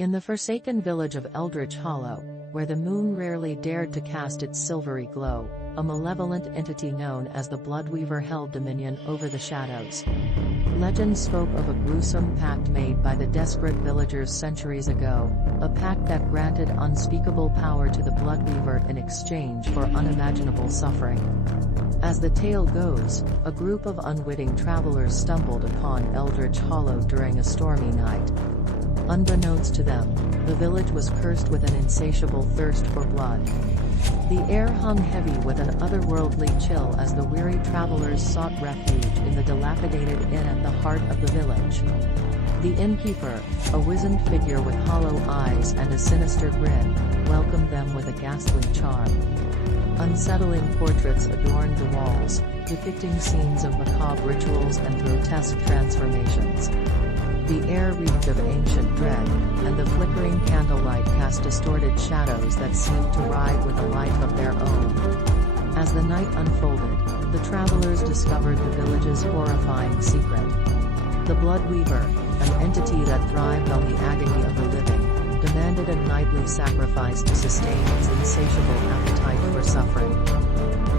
In the forsaken village of Eldritch Hollow, where the moon rarely dared to cast its silvery glow, a malevolent entity known as the Bloodweaver held dominion over the shadows. Legend spoke of a gruesome pact made by the desperate villagers centuries ago, a pact that granted unspeakable power to the Bloodweaver in exchange for unimaginable suffering. As the tale goes, a group of unwitting travelers stumbled upon Eldritch Hollow during a stormy night. Unbeknownst to them, the village was cursed with an insatiable thirst for blood. The air hung heavy with an otherworldly chill as the weary travelers sought refuge in the dilapidated inn at the heart of the village. The innkeeper, a wizened figure with hollow eyes and a sinister grin, welcomed them with a ghastly charm. Unsettling portraits adorned the walls, depicting scenes of macabre rituals and grotesque transformations. The air reeked of ancient dread, and the flickering candlelight cast distorted shadows that seemed to ride with a life of their own. As the night unfolded, the travelers discovered the village's horrifying secret. The Bloodweaver, an entity that thrived on the agony of the living, demanded a nightly sacrifice to sustain its insatiable appetite for suffering.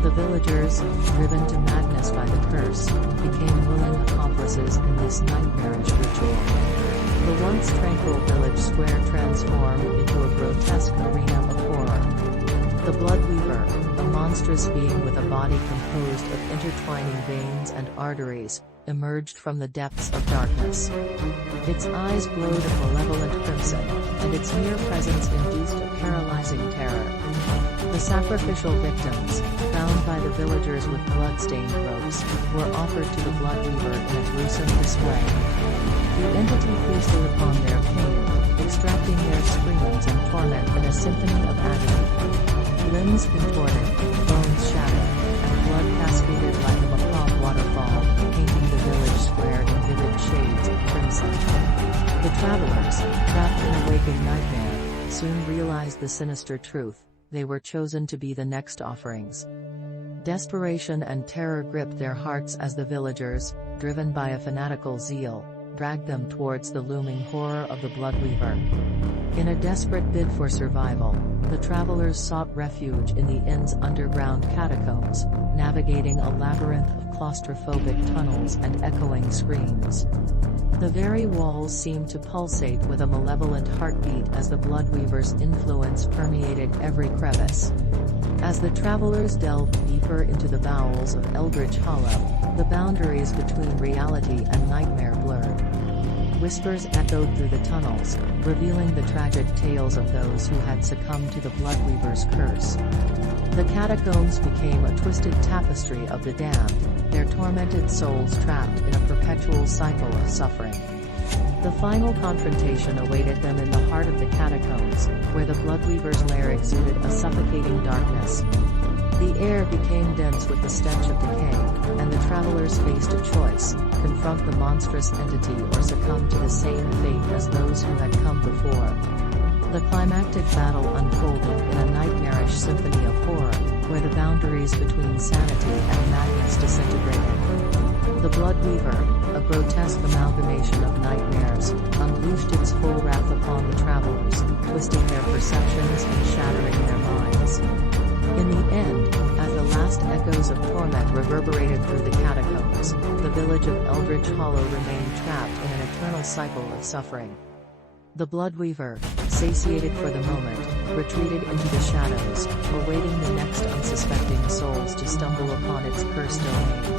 The villagers, driven to madness by the curse, became willing accomplices in this nightmarish ritual. The once tranquil village square transformed into a grotesque arena of horror. The Bloodweaver, a monstrous being with a body composed of intertwining veins and arteries, emerged from the depths of darkness. Its eyes glowed a malevolent crimson, and its mere presence induced a paralyzing terror. The sacrificial victims, bound by the villagers with blood-stained ropes, were offered to the Bloodweaver in a gruesome display. The entity feasted upon their pain, extracting their screams and torment in a symphony of agony. Limbs contorted, bones shattered, and blood cascaded like a macabre waterfall, painting the village square in vivid shades of crimson. The travelers, trapped in a waking nightmare, soon realized the sinister truth: they were chosen to be the next offerings. Desperation and terror gripped their hearts as the villagers, driven by a fanatical zeal, dragged them towards the looming horror of the Bloodweaver. In a desperate bid for survival, the travelers sought refuge in the inn's underground catacombs, navigating a labyrinth of claustrophobic tunnels and echoing screams. The very walls seemed to pulsate with a malevolent heartbeat as the Bloodweaver's influence permeated every crevice. As the travelers delved deeper into the bowels of Eldritch Hollow, the boundaries between reality and nightmare blurred. Whispers echoed through the tunnels, revealing the tragic tales of those who had succumbed to the Bloodweaver's curse. The catacombs became a twisted tapestry of the damned, their tormented souls trapped in a perpetual cycle of suffering. The final confrontation awaited them in the heart of the catacombs, where the Bloodweaver's lair exuded a suffocating darkness. The air became dense with the stench of decay, and the travelers faced a choice: confront the monstrous entity or succumb to the same fate as those who had come before. The climactic battle unfolded in a nightmarish symphony of horror, where the boundaries between sanity and madness disintegrated. The Bloodweaver, a grotesque amalgamation of nightmares, unleashed its full wrath upon the travelers, twisting their perceptions and shattering their minds. In the end, as the last echoes of torment reverberated through the catacombs, the village of Eldritch Hollow remained trapped in an eternal cycle of suffering. The Bloodweaver, satiated for the moment, retreated into the shadows, awaiting the next unsuspecting souls to stumble upon its cursed domain.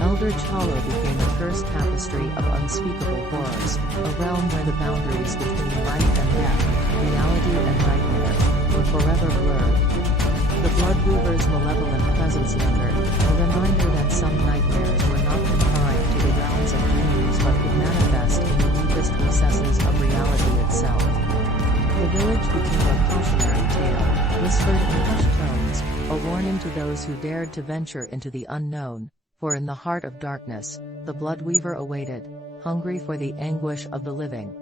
Eldritch Hollow became a cursed tapestry of unspeakable horrors, a realm where the boundaries between life and death, reality and nightmare, were forever blurred. The Bloodweaver's malevolent presence lingered, a reminder that some nightmares were not confined to the realms of dreams but could manifest in the deepest recesses of reality itself. The village became a cautionary tale, whispered in hushed tones, a warning to those who dared to venture into the unknown, for in the heart of darkness, the Bloodweaver awaited, hungry for the anguish of the living.